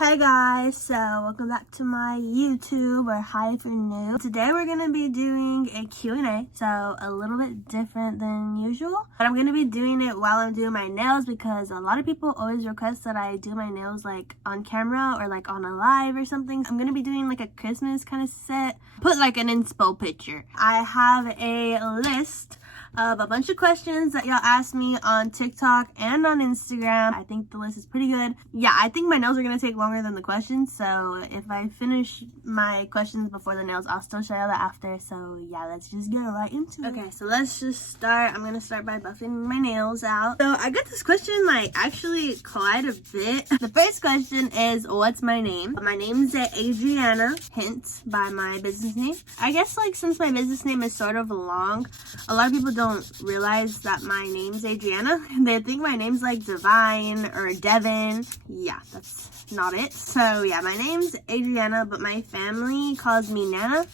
Hey guys, so welcome back to my YouTube, or hi if you're new. Today we're going to be doing a Q&A, so a little bit different than usual. But I'm going to be doing it while I'm doing my nails because a lot of people always request that I do my nails like on camera or like on a live or something. I'm going to be doing like a Christmas kind of set. Put like an inspo picture. I have a list of a bunch of questions that y'all asked me on TikTok and on Instagram. I think the list is pretty good. Yeah, I think my nails are gonna take longer than the questions, so if I finish my questions before the nails, I'll still show y'all that after. So yeah, let's just get right into it. Okay, so let's just start. I'm gonna start by buffing my nails out. So I got this question like actually quite a bit. The first question is, what's my name? My name is Adrianna, hint by my business name. I guess like since my business name is sort of long, a lot of people don't realize that my name's Adrianna. They think my name's like Divine or Devin. Yeah, that's not it. So yeah, my name's Adrianna, but my family calls me Nana.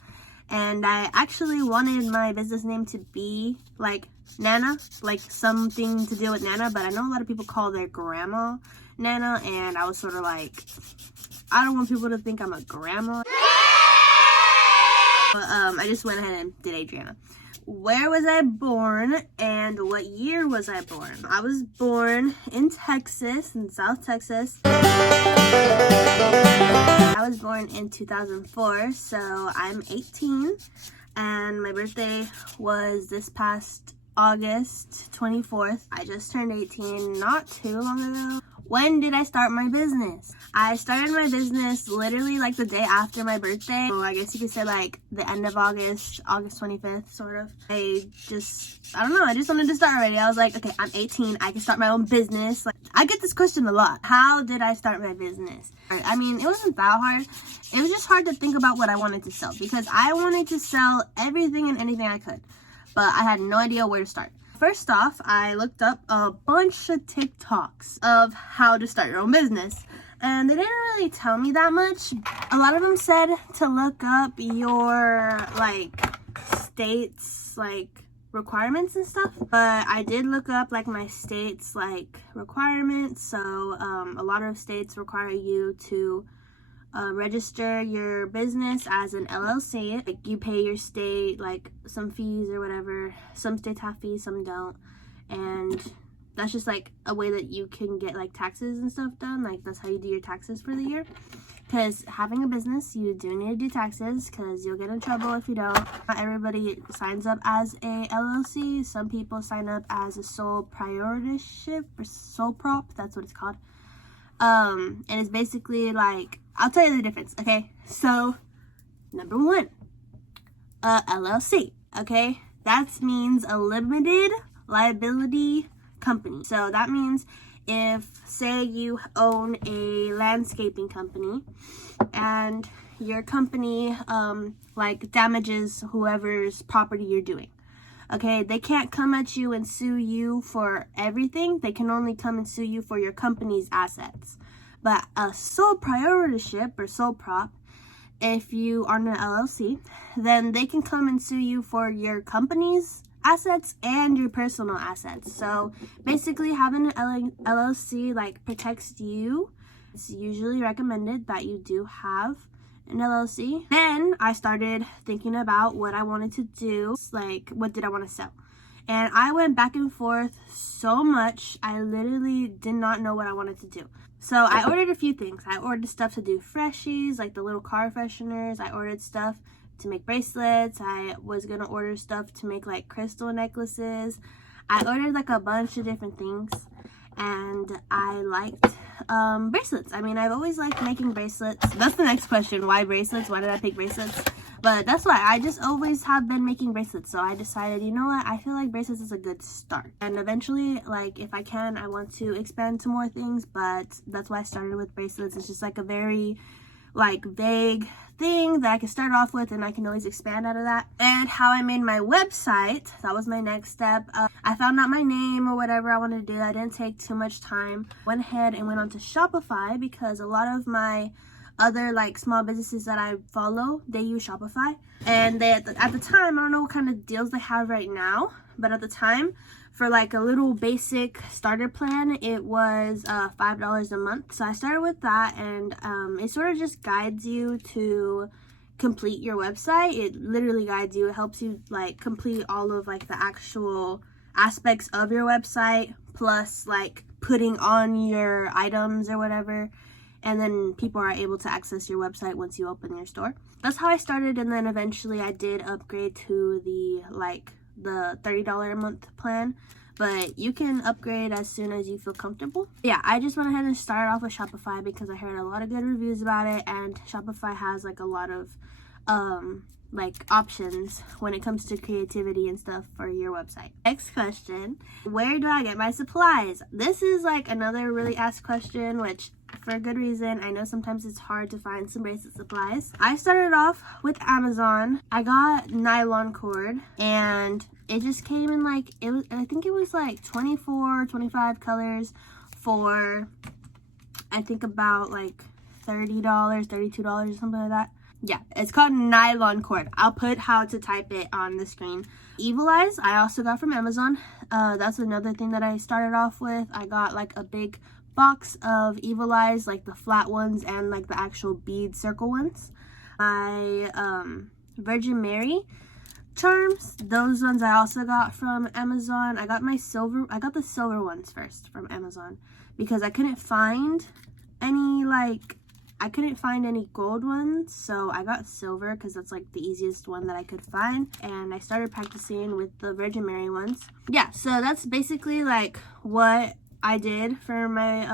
And I actually wanted my business name to be like Nana, like something to do with Nana, but I know a lot of people call their grandma Nana, and I was sort of like, I don't want people to think I'm a grandma. But I just went ahead and did Adrianna. Where was I born and what year was I born? I was born in Texas, in South Texas. I was born in 2004, so I'm 18, and my birthday was this past August 24th. I just turned 18 not too long ago. When did I start my business? I started my business literally like the day after my birthday. So I guess you could say like the end of August 25th, sort of. I don't know, I just wanted to start already. I was like, okay, I'm 18, I can start my own business. Like, I get this question a lot. How did I start my business? I mean, it wasn't that hard. It was just hard to think about what I wanted to sell because I wanted to sell everything and anything I could, but I had no idea where to start. First off, I looked up a bunch of TikToks of how to start your own business, and they didn't really tell me that much. A lot of them said to look up your like state's like requirements and stuff, but I did look up like my state's like requirements. So a lot of states require you to register your business as an LLC. Like you pay your state like some fees or whatever. Some states have fees, some don't, and that's just like a way that you can get like taxes and stuff done. Like that's how you do your taxes for the year, because having a business you do need to do taxes because you'll get in trouble if you don't. Not everybody signs up as a LLC. Some people sign up as a sole proprietorship or sole prop, that's what it's called. And it's basically like, I'll tell you the difference, okay? So, number one, LLC, okay? That means a limited liability company. So that means if, say, you own a landscaping company and your company, like, damages whoever's property you're doing, okay, they can't come at you and sue you for everything. They can only come and sue you for your company's assets. But a sole proprietorship or sole prop, if you are an LLC, then they can come and sue you for your company's assets and your personal assets. So basically having an LLC like protects you. It's usually recommended that you do have an LLC. Then I started thinking about what I wanted to do, like what did I want to sell. And I went back and forth so much, I literally did not know what I wanted to do. So I ordered a few things. I ordered stuff to do freshies, like the little car fresheners. I ordered stuff to make bracelets. I was gonna order stuff to make like crystal necklaces. I ordered like a bunch of different things, and I liked bracelets. I mean, I've always liked making bracelets. That's the next question. Why bracelets? Why did I pick bracelets? But that's why I just always have been making bracelets. So I decided, you know what, I feel like bracelets is a good start. And eventually, like if I can, I want to expand to more things, but that's why I started with bracelets. It's just like a very like vague thing that I can start off with and I can always expand out of that. And how I made my website, that was my next step. I found out my name or whatever I wanted to do. That didn't take too much time. Went ahead and went on to Shopify because a lot of my other like small businesses that I follow, they use Shopify. And they at the time, I don't know what kind of deals they have right now, but at the time for like a little basic starter plan, it was $5 a month. So I started with that, and it sort of just guides you to complete your website. It literally guides you. It helps you like complete all of like the actual aspects of your website, plus like putting on your items or whatever, and then people are able to access your website once you open your store. That's how I started, and then eventually I did upgrade to the $30 a month plan, but you can upgrade as soon as you feel comfortable. Yeah, I just went ahead and started off with Shopify because I heard a lot of good reviews about it, and Shopify has like a lot of like options when it comes to creativity and stuff for your website. Next question, where do I get my supplies? This is like another really asked question, which for a good reason. I know sometimes it's hard to find some bracelet supplies. I started off with Amazon. I got nylon cord, and it just came in like, I think it was like 24, 25 colors for, I think about like $30, $32 or something like that. Yeah, it's called nylon cord. I'll put how to type it on the screen. Evil Eyes, I also got from Amazon. That's another thing that I started off with. I got like a big box of Evil Eyes, like the flat ones and like the actual bead circle ones. My Virgin Mary charms, those ones I also got from Amazon. I got the silver ones first from Amazon because I couldn't find any gold ones, so I got silver because that's like the easiest one that I could find, and I started practicing with the Virgin Mary ones. Yeah, so that's basically like what I did for my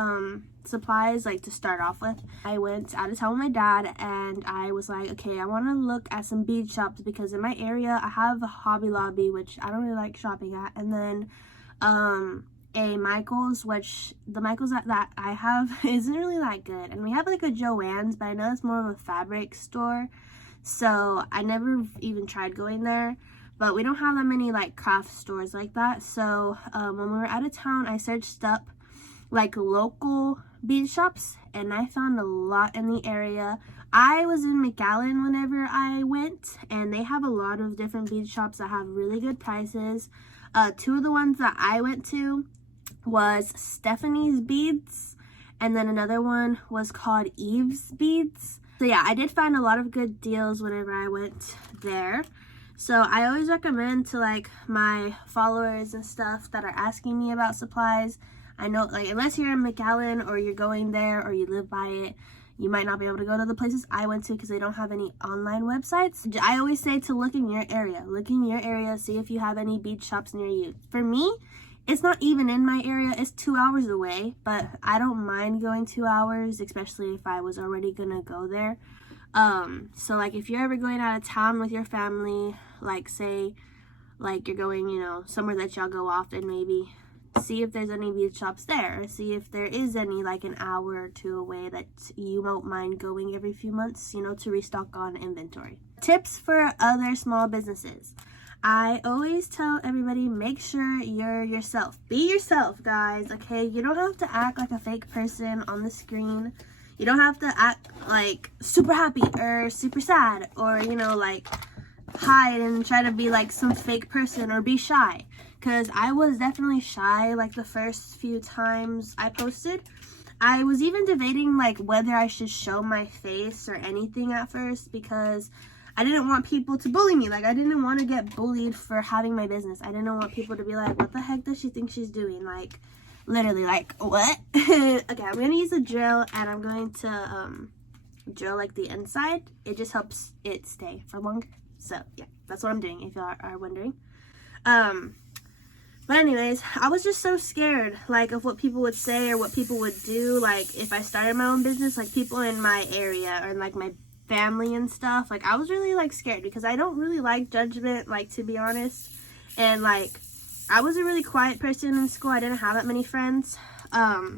supplies, like to start off with. I went out of town with my dad, and I was like, okay, I want to look at some bead shops because in my area I have a Hobby Lobby, which I don't really like shopping at, and then a Michael's, which the Michael's that I have isn't really that good, and we have like a Joann's, but I know it's more of a fabric store, so I never even tried going there. But we don't have that many like craft stores like that. So when we were out of town, I searched up like local bead shops, and I found a lot in the area. I was in McAllen whenever I went, and they have a lot of different bead shops that have really good prices. Two of the ones that I went to was Stephanie's Beads, and then another one was called Eve's Beads. So yeah, I did find a lot of good deals whenever I went there. So I always recommend to like my followers and stuff that are asking me about supplies. I know, like, unless you're in McAllen or you're going there or you live by it, you might not be able to go to the places I went to because they don't have any online websites. I always say to look in your area. Look in your area, see if you have any bead shops near you. For me, it's not even in my area. It's 2 hours away, but I don't mind going 2 hours, especially if I was already gonna go there. So like if you're ever going out of town with your family, like say like you're going, you know, somewhere that y'all go often, maybe see if there's any bead shops there, or see if there is any like an hour or two away that you won't mind going every few months, you know, to restock on inventory. Tips for other small businesses. I always tell everybody, make sure you're yourself. Be yourself, guys, okay? You don't have to act like a fake person on the screen. You don't have to act like super happy or super sad, or, you know, like hide and try to be like some fake person or be shy. Because I was definitely shy like the first few times I posted. I was even debating like whether I should show my face or anything at first because I didn't want people to bully me. Like, I didn't want to get bullied for having my business. I didn't want people to be like, what the heck does she think she's doing? Like, literally, like, what? Okay, I'm going to use a drill, and I'm going to drill, like, the inside. It just helps it stay for longer. So, yeah, that's what I'm doing, if y'all are wondering. But anyways, I was just so scared, like, of what people would say or what people would do. Like, if I started my own business, like, people in my area or, like, my family and stuff, like, I was really like scared because I don't really like judgment, like, to be honest. And like, I was a really quiet person in school. I didn't have that many friends,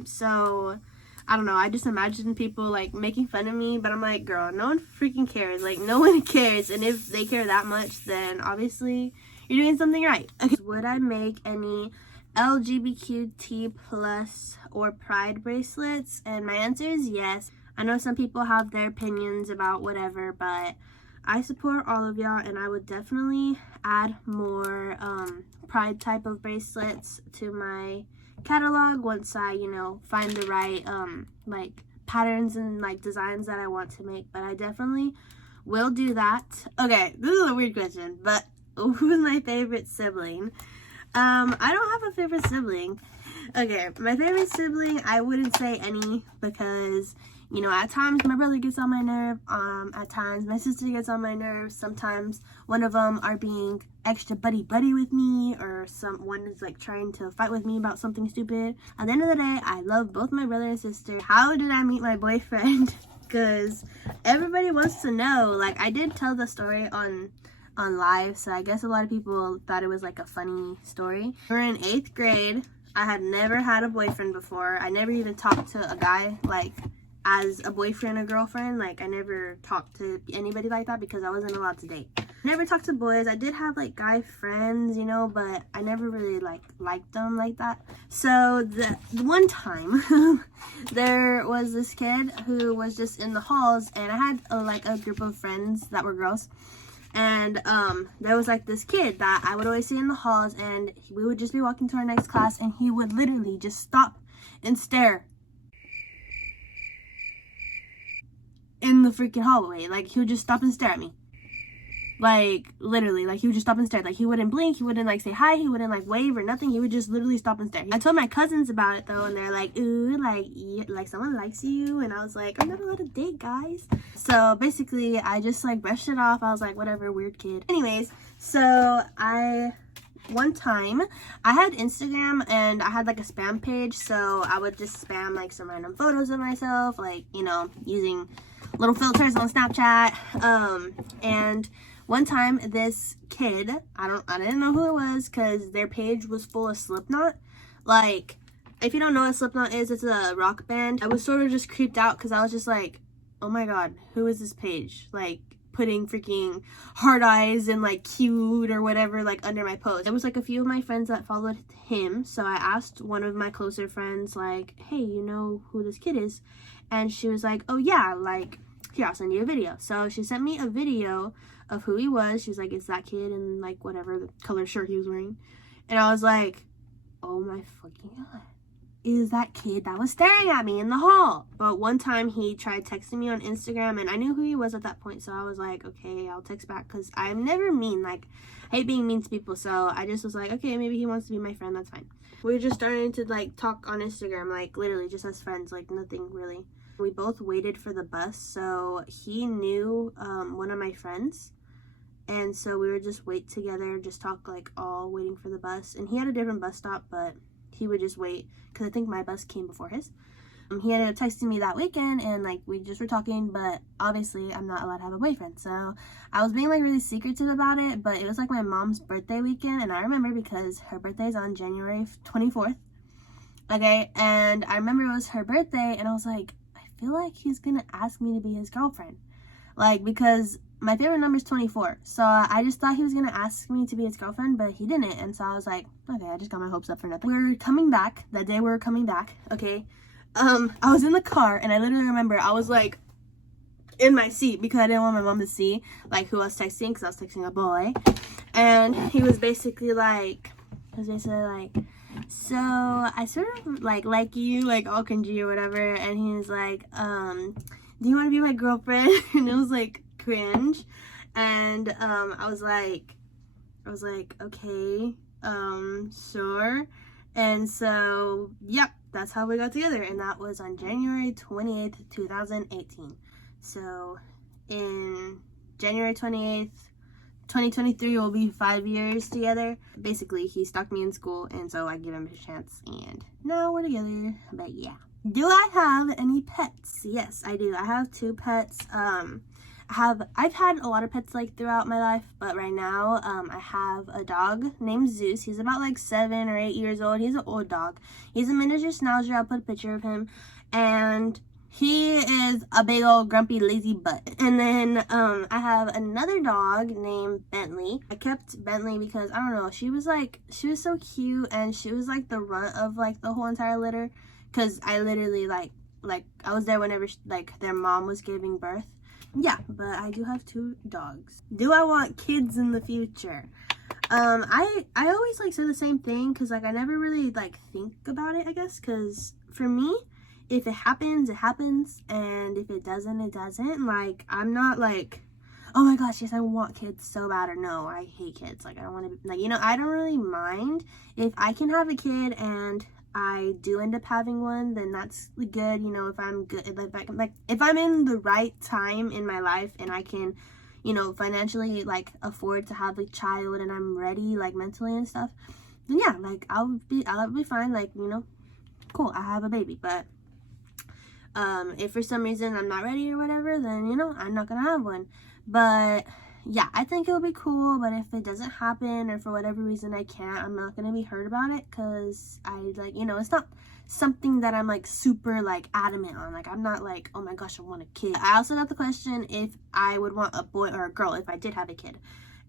so I don't know, I just imagined people like making fun of me, but I'm like, girl, no one freaking cares. Like, no one cares, and if they care that much, then obviously you're doing something right. Okay, would I make any LGBTQ plus or pride bracelets? And my answer is yes. I know some people have their opinions about whatever, but I support all of y'all, and I would definitely add more pride type of bracelets to my catalog once I, you know, find the right like patterns and like designs that I want to make. But I definitely will do that. Okay, this is a weird question, but who's my favorite sibling? I don't have a favorite sibling. Okay, my favorite sibling, I wouldn't say any, because, you know, at times my brother gets on my nerve, at times my sister gets on my nerves, sometimes one of them are being extra buddy with me, or someone is like trying to fight with me about something stupid. At the end of the day, I love both my brother and sister. How did I meet my boyfriend? Because everybody wants to know. Like, I did tell the story on live, so I guess a lot of people thought it was like a funny story. We were in 8th grade. I had never had a boyfriend before. I never even talked to a guy like as a boyfriend or girlfriend. Like, I never talked to anybody like that because I wasn't allowed to date. Never talked to boys. I did have like guy friends, you know, but I never really like liked them like that. So the one time there was this kid who was just in the halls, and I had like a group of friends that were girls. And there was like this kid that I would always see in the halls, and we would just be walking to our next class, and he would literally just stop and stare in the freaking hallway. Like, he would just stop and stare at me. Like, literally, like, he would just stop and stare. Like, he wouldn't blink, he wouldn't like say hi, he wouldn't like wave or nothing. He would just literally stop and stare. I told my cousins about it though, and they're like, ooh, like someone likes you. And I was like, I'm not allowed to date guys. So basically I just like brushed it off. I was like, whatever, weird kid. Anyways, so one time I had Instagram, and I had like a spam page, so I would just spam like some random photos of myself, like, you know, using little filters on Snapchat. And one time this kid, I didn't know who it was because their page was full of Slipknot. Like, if you don't know what Slipknot is, it's a rock band. I was sort of just creeped out because I was just like, oh my god, who is this page? Like, putting freaking heart eyes and like cute or whatever like under my post. There was like a few of my friends that followed him, so I asked one of my closer friends, like, hey, you know who this kid is? And she was like, oh yeah, like, here, I'll send you a video. So she sent me a video of who he was. She was like, it's that kid in like whatever the color shirt he was wearing. And I was like, oh my fucking god, is that kid that was staring at me in the hall. But one time he tried texting me on Instagram, and I knew who he was at that point, so I was like, okay, I'll text back, because I'm never mean. Like, I hate being mean to people, so I just was like, okay, maybe he wants to be my friend, that's fine. We were just starting to like talk on Instagram, like literally just as friends, like nothing really. We both waited for the bus, so he knew one of my friends, and so we would just wait together, just talk like all waiting for the bus. And he had a different bus stop, but he would just wait because I think my bus came before his. He ended up texting me that weekend, and like we just were talking, but obviously I'm not allowed to have a boyfriend, so I was being like really secretive about it. But it was like my mom's birthday weekend, and I remember because her birthday is on January 24th. Okay, and I remember it was her birthday, and I was like, I feel like he's gonna ask me to be his girlfriend, like, because my favorite number is 24, so I just thought he was gonna ask me to be his girlfriend, but he didn't. And so I was like, okay, I just got my hopes up for nothing. We were coming back, that day we were coming back, okay, I was in the car, and I literally remember I was like in my seat because I didn't want my mom to see like who I was texting, because I was texting a boy. And he was basically like, so I sort of like you, like all cringy or whatever. And he was like, do you want to be my girlfriend? And it was like cringe. And I was like, okay, sure. And so, yep, that's how we got together. And that was on January 28th, 2018. So in January 28th, 2023 will be 5 years together. Basically, he stalked me in school, and so I gave him a chance, and now we're together. But yeah. Do I have any pets? Yes, I do. I have 2 pets. I've had a lot of pets like throughout my life, but right now I have a dog named Zeus. He's about like 7 or 8 years old. He's an old dog. He's a miniature schnauzer. I'll put a picture of him. And he is a big old grumpy lazy butt. And then I have another dog named Bentley. I kept Bentley because I don't know, she was so cute, and she was like the runt of like the whole entire litter, because I literally like I was there whenever like their mom was giving birth. yeah, but I do have 2 dogs. Do I want kids in the future? I always like say the same thing because like I never really like think about it, I guess, because for me, if it happens, it happens, and if it doesn't, it doesn't. Like, I'm not like, oh my gosh, yes, I want kids so bad, or no, I hate kids. Like, I don't want to be, like, you know, I don't really mind. If I can have a kid and I do end up having one, then that's good. You know, if I'm good, if I'm in the right time in my life and I can, you know, financially like afford to have a child and I'm ready, like mentally and stuff, then yeah, like I'll be fine. Like, you know, cool, I have a baby. But if for some reason I'm not ready or whatever, then, you know, I'm not gonna have one. But yeah, I think it'll be cool. But if it doesn't happen, or for whatever reason I can't, I'm not gonna be hurt about it, because I, like, you know, it's not something that I'm like super like adamant on. Like, I'm not like, oh my gosh, I want a kid. I also got the question if I would want a boy or a girl if I did have a kid,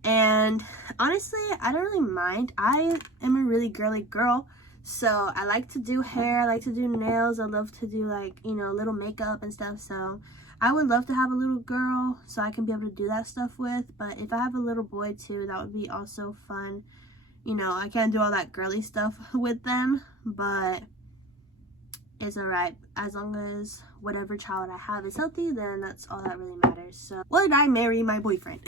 and honestly, I don't really mind. I am a really girly girl. So I like to do hair, I like to do nails, I love to do like, you know, little makeup and stuff. So I would love to have a little girl so I can be able to do that stuff with. But if I have a little boy too, that would be also fun. You know, I can't do all that girly stuff with them, but it's alright. As long as whatever child I have is healthy, then that's all that really matters. So would I marry my boyfriend?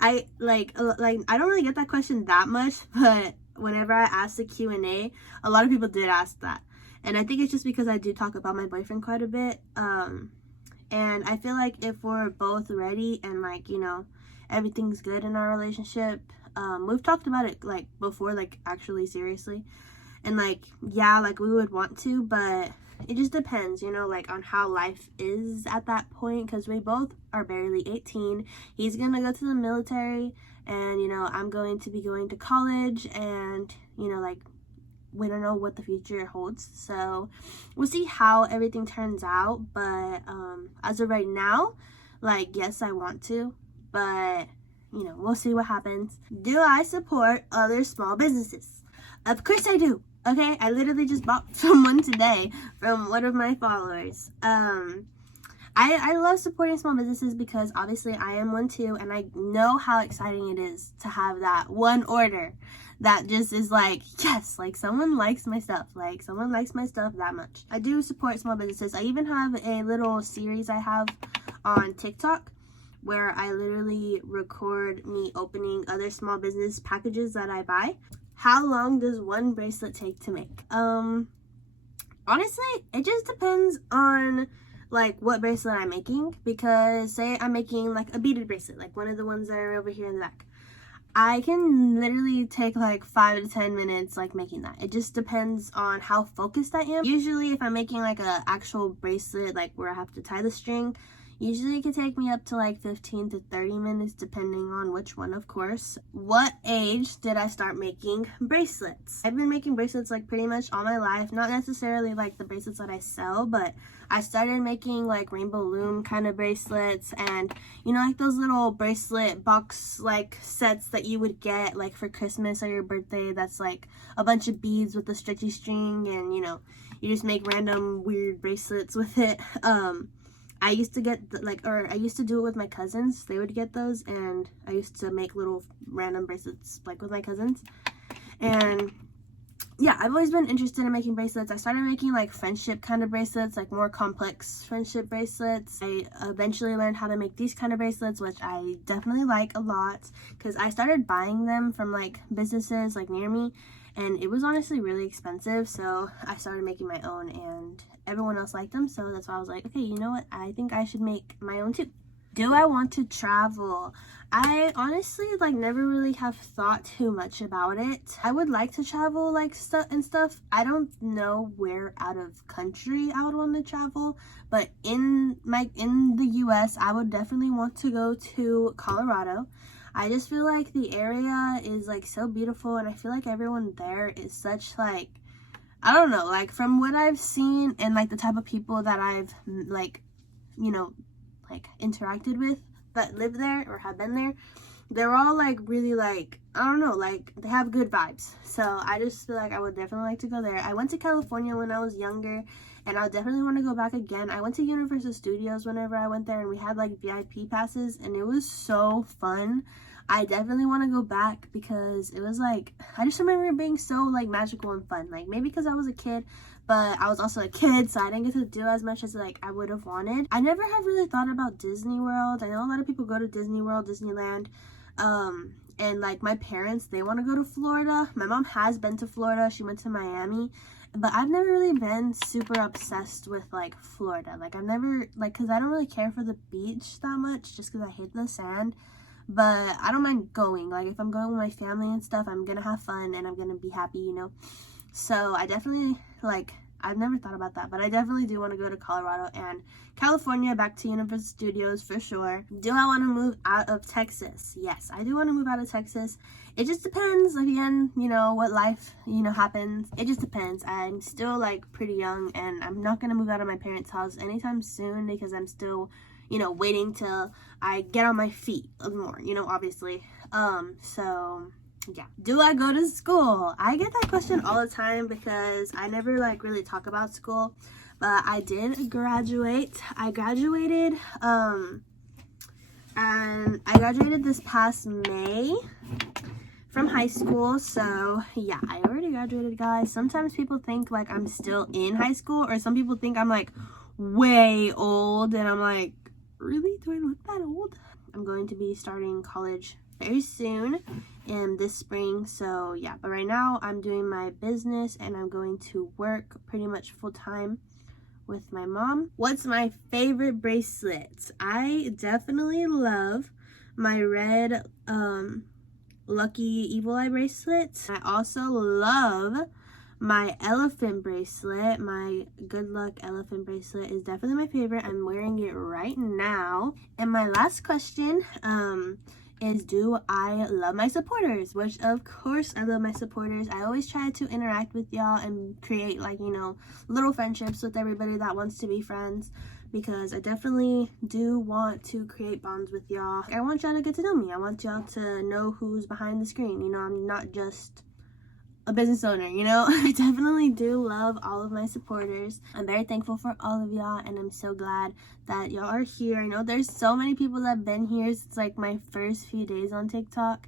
I like I don't really get that question that much, but whenever I asked the Q&A, a lot of people did ask that. And I think it's just because I do talk about my boyfriend quite a bit. And I feel like if we're both ready and, like, you know, everything's good in our relationship, we've talked about it like before, like actually seriously. And like, yeah, like we would want to, but it just depends, you know, like on how life is at that point, because we both are barely 18. He's gonna go to the military, and, you know, I'm going to be going to college, and, you know, like, we don't know what the future holds. So we'll see how everything turns out. But as of right now, like, yes, I want to, but, you know, we'll see what happens. Do I support other small businesses? Of course I do. Okay, I literally just bought someone today from one of my followers. I love supporting small businesses because obviously I am one too, and I know how exciting it is to have that one order that just is like, yes, like someone likes my stuff, like someone likes my stuff that much. I do support small businesses. I even have a little series I have on TikTok where I literally record me opening other small business packages that I buy. How long does one bracelet take to make? Honestly, it just depends on like what bracelet I'm making, because say I'm making like a beaded bracelet, like one of the ones that are over here in the back. I can literally take like 5 to 10 minutes like making that. It just depends on how focused I am. Usually if I'm making like a actual bracelet, like where I have to tie the string, usually it can take me up to like 15 to 30 minutes depending on which one, of course. What age did I start making bracelets? I've been making bracelets like pretty much all my life. Not necessarily like the bracelets that I sell, but I started making like rainbow loom kind of bracelets, and, you know, like those little bracelet box like sets that you would get like for Christmas or your birthday, that's like a bunch of beads with a stretchy string, and, you know, you just make random weird bracelets with it. I used to get I used to do it with my cousins. They would get those, and I used to make little random bracelets like with my cousins. And yeah, I've always been interested in making bracelets. I started making like friendship kind of bracelets, like more complex friendship bracelets. I eventually learned how to make these kind of bracelets, which I definitely like a lot, because I started buying them from like businesses like near me, and it was honestly really expensive. So I started making my own, and everyone else liked them. So that's why I was like, okay, you know what? I think I should make my own too. Do I want to travel? I honestly like never really have thought too much about it. I would like to travel like stuff. I don't know where out of country I would want to travel, but in the US, I would definitely want to go to Colorado. I just feel like the area is like so beautiful, and I feel like everyone there is such like, I don't know, like from what I've seen and like the type of people that I've like, you know, like interacted with that live there or have been there, they're all like really like, I don't know, like they have good vibes. So I just feel like I would definitely like to go there. I went to California when I was younger, and I definitely want to go back again. I went to Universal Studios whenever I went there, and we had like VIP passes, and it was so fun. I definitely want to go back because it was like, I just remember it being so like magical and fun. Like maybe because I was a kid, but I was also a kid, so I didn't get to do as much as like I would have wanted. I never have really thought about Disney World. I know a lot of people go to Disney World, Disneyland, and like my parents, they want to go to Florida. My mom has been to Florida. She went to Miami, but I've never really been super obsessed with like Florida. Like I've never, like, because I don't really care for the beach that much, just because I hate the sand. But I don't mind going. Like if I'm going with my family and stuff, I'm gonna have fun and I'm gonna be happy, you know. So I definitely, like, I've never thought about that, but I definitely do want to go to Colorado and California, back to Universal Studios for sure. Do I want to move out of Texas? Yes, I do want to move out of Texas. It just depends, again, you know, what life, you know, happens. It just depends. I'm still like pretty young, and I'm not going to move out of my parents' house anytime soon because I'm still, you know, waiting till I get on my feet more, you know, obviously. So yeah. Do I go to school? I get that question all the time because I never like really talk about school, but I did graduate. I graduated and I graduated this past May from high school. So yeah, I already graduated, guys. Sometimes people think like I'm still in high school, or some people think I'm like way old, and I'm like, really? Do I look that old? I'm going to be starting college very soon in this spring, so yeah. But right now I'm doing my business and I'm going to work pretty much full-time with my mom. What's my favorite bracelet? I definitely love my red lucky evil eye bracelet. I also love my elephant bracelet. My good luck elephant bracelet is definitely my favorite. I'm wearing it right now. And my last question is, do I love my supporters? Which of course I love my supporters. I always try to interact with y'all and create, like, you know, little friendships with everybody that wants to be friends, because I definitely do want to create bonds with y'all. I want y'all to get to know me. I want y'all to know who's behind the screen. You know, I'm not just a business owner, you know. I definitely do love all of my supporters. I'm very thankful for all of y'all, and I'm so glad that y'all are here. I know there's so many people that have been here since like my first few days on TikTok,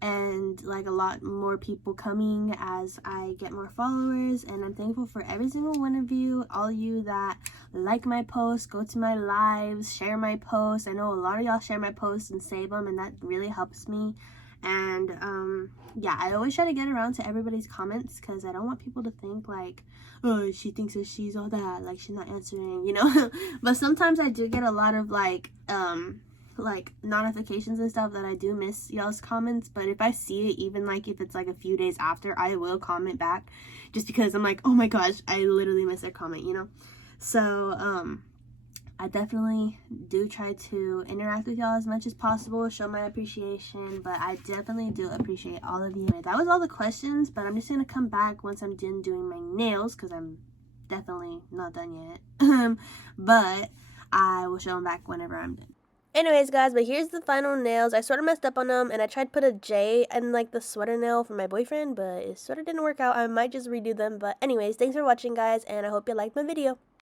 and like a lot more people coming as I get more followers, and I'm thankful for every single one of you, all you that like my posts, go to my lives, share my posts. I know a lot of y'all share my posts and save them, and that really helps me. And yeah, I always try to get around to everybody's comments, because I don't want people to think like, oh, she thinks that she's all that, like she's not answering, you know. But sometimes I do get a lot of like notifications and stuff that I do miss y'all's comments. But if I see it, even like if it's like a few days after, I will comment back, just because I'm like, oh my gosh, I literally missed their comment, you know. So I definitely do try to interact with y'all as much as possible, show my appreciation, but I definitely do appreciate all of you. That was all the questions, but I'm just going to come back once I'm done doing my nails, because I'm definitely not done yet. But I will show them back whenever I'm done. Anyways, guys, but here's the final nails. I sort of messed up on them, and I tried to put a J in like the sweater nail for my boyfriend, but it sort of didn't work out. I might just redo them. But anyways, thanks for watching, guys, and I hope you liked my video.